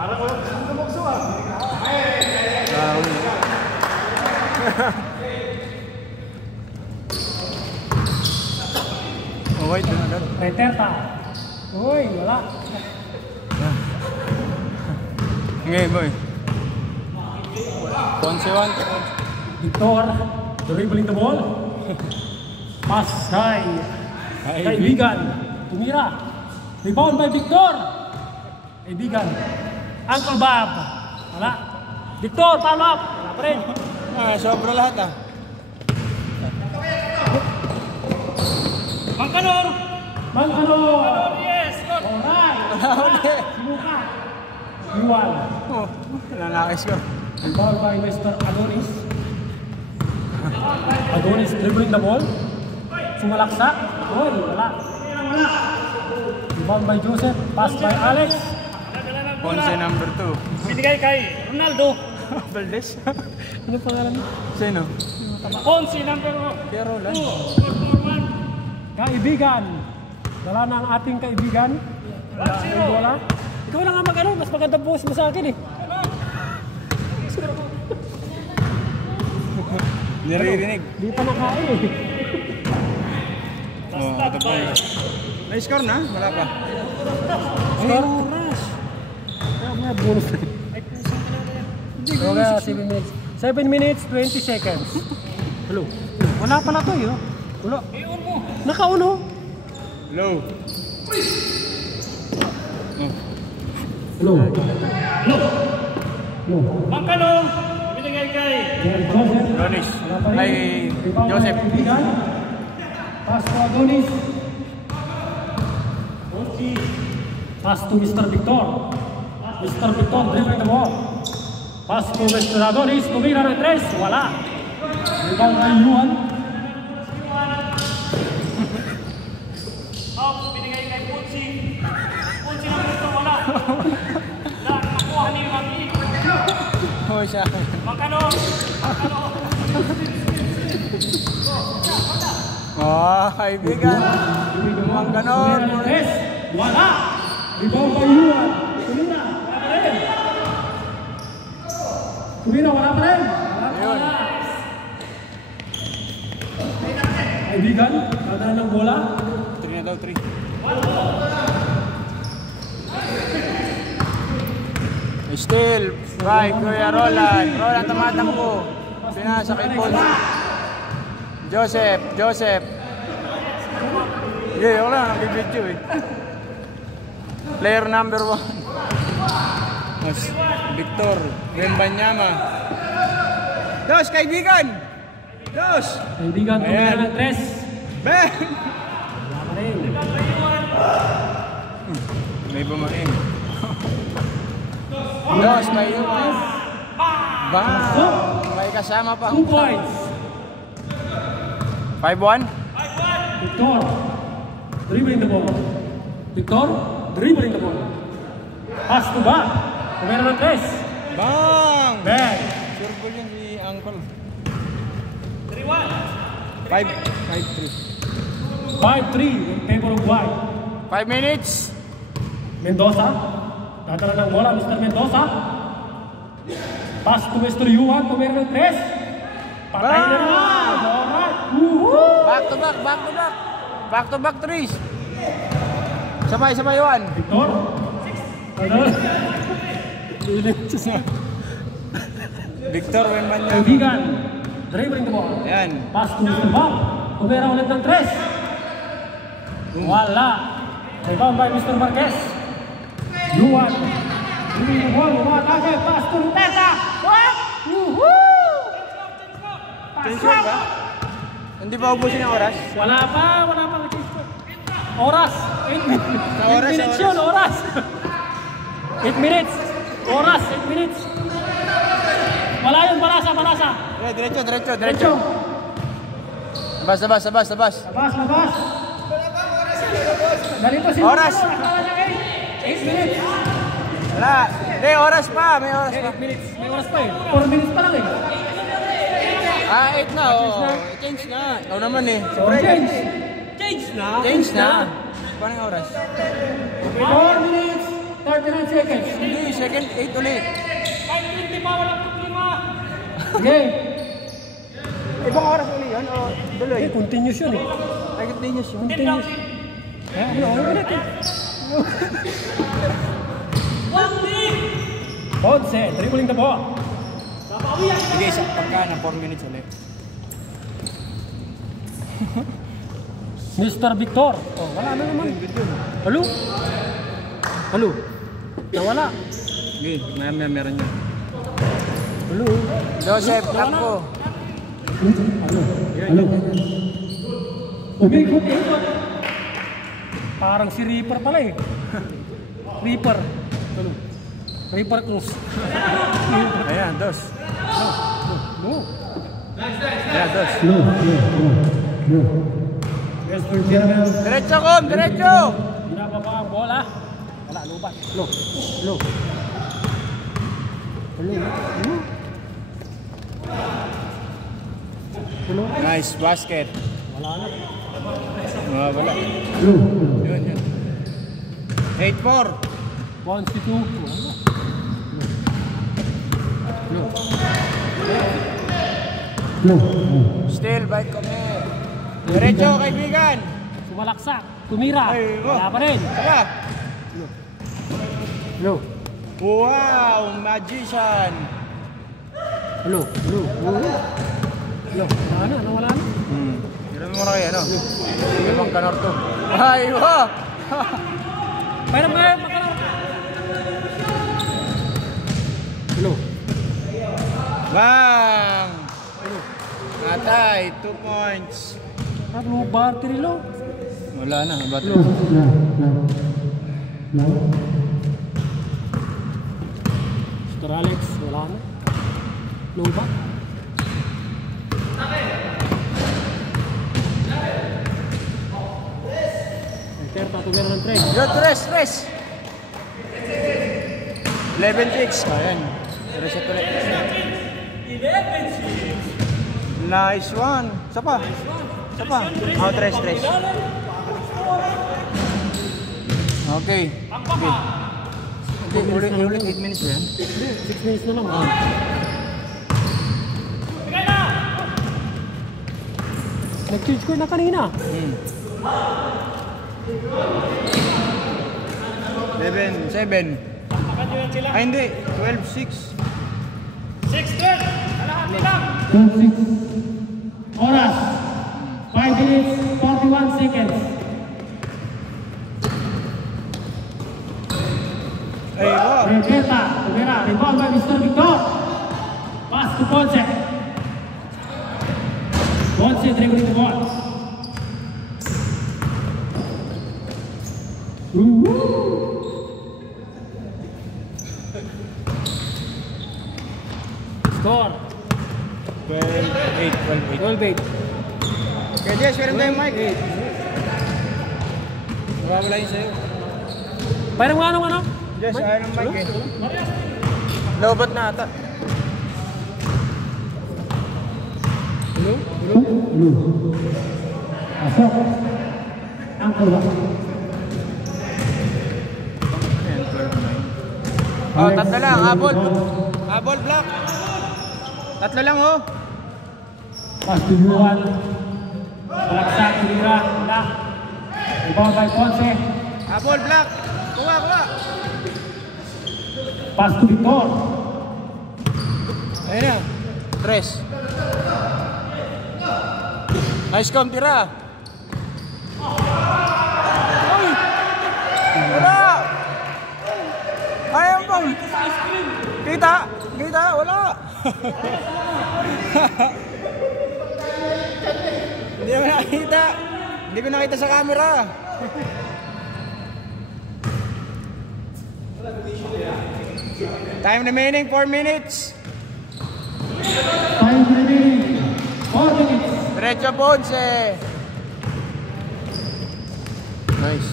Oh, wait. Reterta. Uy, wala. Okay, boy. Ponce 1. Victor, dribbling the ball. Pass kay kaibigan. Tumira. Rebound by Victor. Kaibigan. Uncle Bob. Wala. Victor, follow up. Wala pa rin. Sobra lahat ah. Mangkanor. Yes. Alright. Simuka. Iwan. Oh, wala na-score. Rebound by Mr. Adonis. Adonis dribbling the ball. Sumalaksak. Uy, wala. Rebound by Joseph. Pass by Alex. Ponce number 2. Binigay kay Ronaldo. Valdez. Ano pangalan mo? Sino? Ponce number 2. Pero lang. Kaibigan. Dala na ang ating kaibigan. Wala. Ikaw lang ang mag-ano. Mas maganda post mo sa akin eh. Niririnig. Di pa nakain eh. Oh, ito pa. Na-score na? Wala pa. Score? Oras. May bonus na. Okay, 7 minutes. 7 minutes, 20 seconds. Hello. Wala pala to yun. Wala. Nakauno. Low. Hello. Mangkanong, binigay kay Donis. Ay, Joseph. Pass to Adonis. Pass to Mr. Victor. Mr. Victor dribbling the ball. Pass to Mr. Adonis. Tumira ng 3. Wala. Rebound by Yuan. binigay kay Ponce. Ponce na gusto, wala. Nakuha ni Maki. Oh, siya. Mangkanong. Oh, kaibigan. Mangkanor. Wala. Rebound by Yuan. Tumira. Wala pa rin. Tumira, wala pa rin. Ayun. Kaibigan, dadaan ng bola. 3 na daw, 3. Still, right, Kuya Roland. Roland, tumatakbo. Pinasa kay Ponce. Joseph. Yeah, wala, nag-video eh. Player number 1. Victor Wembanyama. Dos, kaibigan! Dos! Kaibigan, tumira ng 3. Ben! Wala pa rin. May bumain. Dos, may Yuan. Bang! May kasama pa. 2 points. 5-1? Victor, dribbling the ball. Victor, dribbling the ball. Pass to back. Tumira ng 3. Bang! Bang! Sure ball yun si Uncle. 3-1. 5-3. 5-3 in favor of White. 5 minutes. Mendoza. Dadala ng bola, Mr. Mendoza. Pass to Mr. Yuan. Tumira ng 3. Patay na naman. Alright. Woohoo! Back to back threes. Sabay Yuan. Victor. Victor Wembanyama. Kaibigan. Dribbling the ball. Yan. Pass to Mr. Bob. Tumira ulit ng 3. Wala. Rebound by Mr. Marquez. Yuan. Dribbling the ball. Umatake. Pass to Ruteta. Woohoo! Tension ba? Hindi ba ubusin ang oras? Wala pa. Oras. 8 minutes. Oras, 8 minutes oras. yun, oras. 8 minutes. Oras, 8 minutes. Wala yun, balasa. Diretso. Labas. Labas. Ganito si Oras. 8 minutes. Wala. Hindi, oras pa. May oras pa. 8 minutes. May oras pa eh. 4 minutes pa lang eh. 8 na. Change na. Ikaw naman eh. Change na. Change na. Paano yung oras? 4 minutes, 39 seconds. Hindi, second 8 ulit. Kahit 20 pa, walang problema. Okay. Ibang oras ulit yan o tuloy? Continuous yun eh. Ay, continuous yun. 10 rounds in. Ano natin? 1-3. Ponce, dribbling the ball. Babawi yan. Sige, isa pagka na 4 minutes ulit. Mr. Victor. Oh, wala na naman. Halo? Halo? Nawala. Sige, meron yun. Halo? Joseph, takbo. Halo? Umikot, ikot. Parang si Reaper pala eh. Reaper. Halo? Reaper Cruz. Ayan, dos. No. Ayan, dos. Yes, for German. Diretso, Kom! Diretso! Binababa ang bola. Wala, lubat. Lo. Lo. Halo? Halo? Halo? Nice, basket. Wala na. Wala. Lo. Yun, yun. 8-4. 1-2. Lo. Lo. Still, bike kami. Diretso, kaibigan. Sumalaksak. Tumira. Ay, oh. Wala pa rin. Tara. Lo. Wow, magician. Lo. Lo. Lo. Lo. Wala na. Nawala na. Hiram mo na kayo, ano? Ibang kanor to. Ay, wow! Pero may makaroon. Lo. Bang! Atay, 2 points. Ano battery lo? Wala na, ba't? Lo. Mr. Alex, wala na. Lo ba? Terta, tumira ng 3. Yo, tres! 11-6. Ayan. Reset ulit. 11-6. Nice one. Isa pa. Oh, tres. Okay. Okay, ulit 8 minutes ba yan? 6 minutes na lang. Sige na. Nag-change score na kanina. 7. Tapakan nyo yan sila. Ay, hindi. 12-6. 6-12. Kalahati lang. 2-6. Oras. 5 minutes, 41 seconds. Ay, wow. Terta, tumira. Rebound by Mr. Victor. Pass to Ponce. Ponce dribbling the ball. Score. 12-8. 12-8. Okay, Jess, meron tayong mic. Nawawala yun sa'yo. Parang ano? Jess, ayaw ng mic eh. Lobot na ata. Hello? Asok. Ang kuha. Ayan, 12-9. Oh, tatlo lang. Habol, block. Tatlo lang, oh. Pass to Juan. Palaksak, tumira. Wala. Rebound by Ponce. Habol, block. Kuha. Pass to Victor. Ayun na. Tres. Nice come, tira. Ay! Wala! Ayaw bang? Kita? Wala! Hindi mo nakita. Hindi ko nakita sa camera. Time remaining 4 minutes. 5 remaining. 4 minutes. Diretso Ponce. Nice.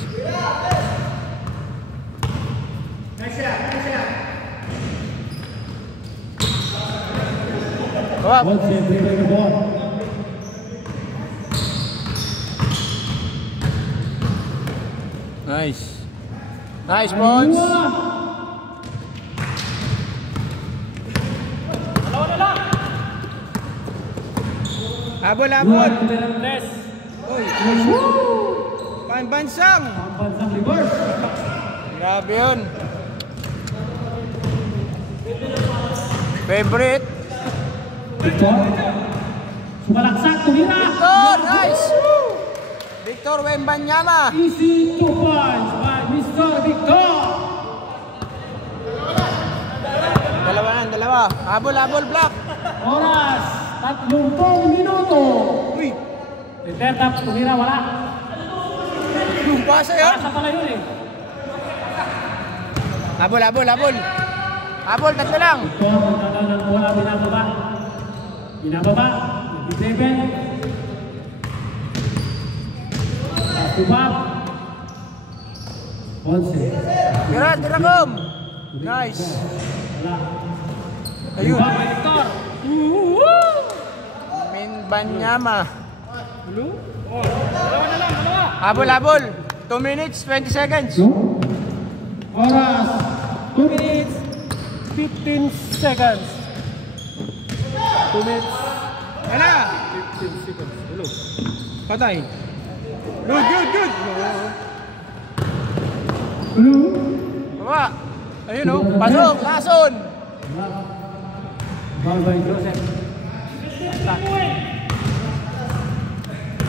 Go up. Ponce dribbling the ball. Nice. Nice, Pons. wala. Habol, Yuan habol. tumira ng 3. Uy, pambansang. Pambansang reverse. Grabe yun. Favorite. Victor. Sumalaksak, tumira. Victor, nice. Victor Wembanyama. Easy 2 points by Mr. Victor. Dalawa. Habol, Black. Oras, 30 minuto. Uy, Tap, tumira, wala. pasa yun. Asa pala yun eh. Habol. Habol, tatlo lang. Victor, nagdadal ng bola, binababa. Nag-7. Tubab. 11. Tira, Kom. Nice. Wala. Ayun. Tubab by Victor. Wembanyama. Dalawa na lang, dalawa. Habol. 2 minutes, 20 seconds. Oras, 2 minutes, 15 seconds. 2 minutes, Wala. 15 seconds. Hello. Patay. Good. Baba. Ayun o. Pasok. Lason. Ball by Joseph.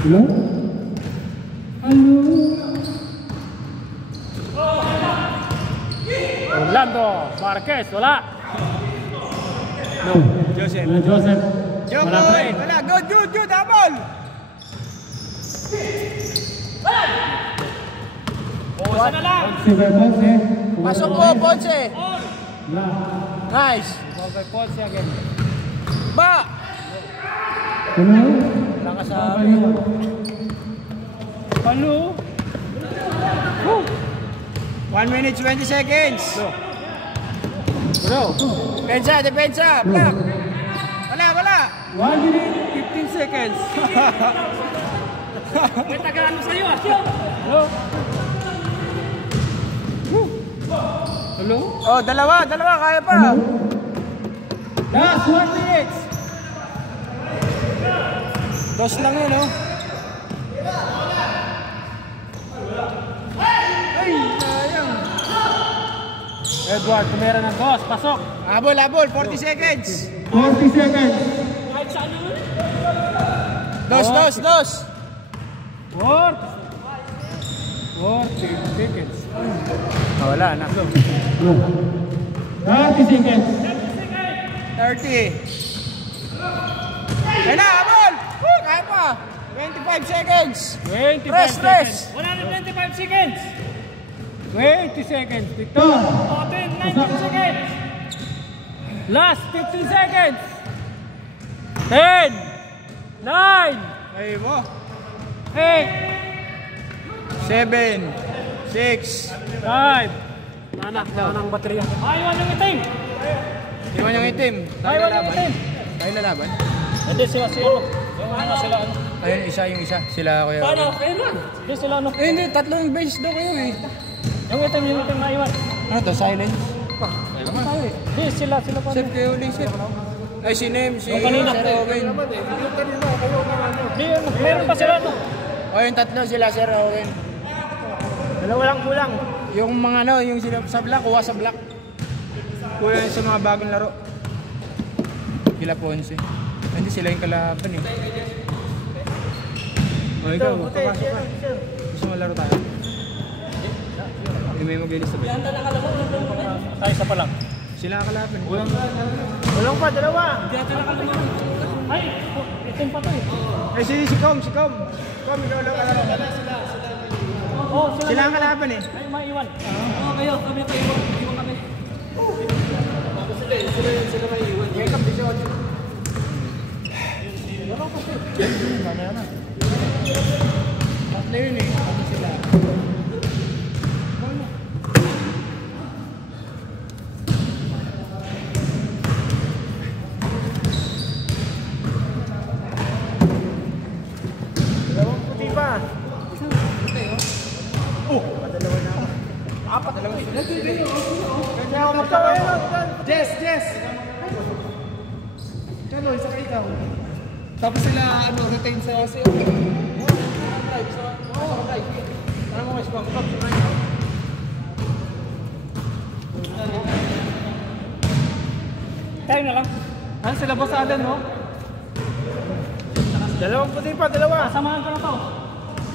Hello? Orlando Marquez, wala. No. Joseph. Joseph. Wala pa rin. Wala. Good. Habol. Isa na lang. Pasok po, Ponce. Wala. Nice. Ball by Ponce again. Ba. Hello? Wala ka sa... Hello? 1 minute, 20 seconds. Bro. Depensa. Black. Wala. 1 minute, 15 seconds. May taga-ano sa'yo ah. Hello? Hello? Oh, dalawa. Kaya pa. Last 1 minute. Dos lang yun, oh. Ay, sayang. Edward, tumira ng 2. Pasok. Habol. 40 seconds. 40 seconds. Kahit saan yun. Dos. 40 seconds. Wala na. 30 seconds. 30. Kaya na, habol. Kaya pa. 25 seconds. 25 Rest. seconds. 125 seconds. 20 seconds. Victor. 19 seconds. Last 15 seconds. 10. 9. Ay mo. 8. 7. 6. 5. Nanang baterya. Ayaw ng itim. Iwan yung itim. Tayo lalaban. Hindi sila. Yung ano sila ano. Ayun, yung isa. Sila kuya. Paano? Kailan? Hindi sila ano. Hindi, tatlong base daw kayo eh. Yung itim na iwan. Ano to, silence? Hindi sila pa. Sir, kayo ulit, sir. Ay, si Nem, si kanina. Sir Owen. Hindi, meron pa sila ano. O, yung tatlo sila, Sir Owen. Dalawa lang kulang. Yung mga ano, yung sila sa black, kuha sa black. Kuha yun sa mga bagong laro. Kila Ponce. Hindi sila yung kalaban eh. O, ikaw, papasok ka. Gusto mo laro tayo? May mag-ilis na ba? Tayo isa pa lang. Sila ang kalaban. Walang pa, dalawa. Ay, itim pa to eh. Eh, si Com. Com, ikaw lang kalaro. Oh, Sila ang kalaban eh. Ay, maiwan. Oo, kayo. Kami iwan. Iwan kami. Sila maiwan. Ngayon kang bisyon. Tatlo yun eh. Tatlo sila. Dalawang puti pa. Padalawa na ako. Apat. Dalawang sila. Kanya ako magkakayo. Jess. Ano, isa ka ikaw. Tapos sila, ano, retain sa kasi. Ano mo mas bangkap sa kanya? Tayo na lang. Ano sila boss Alan, no? Dalawang puti pa, dalawa. Samahan ko na to.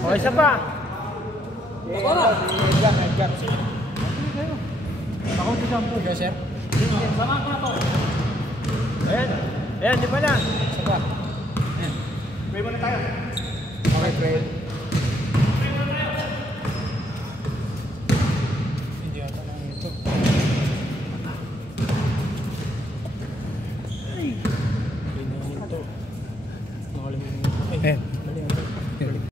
O, isa pa. Wala. Edgar. Ako si Shampoo. Yes, sir. Samahan ko na to. Ayan. Ayan, di ba na? Isa pa. May muna tayo. Okay, Trail.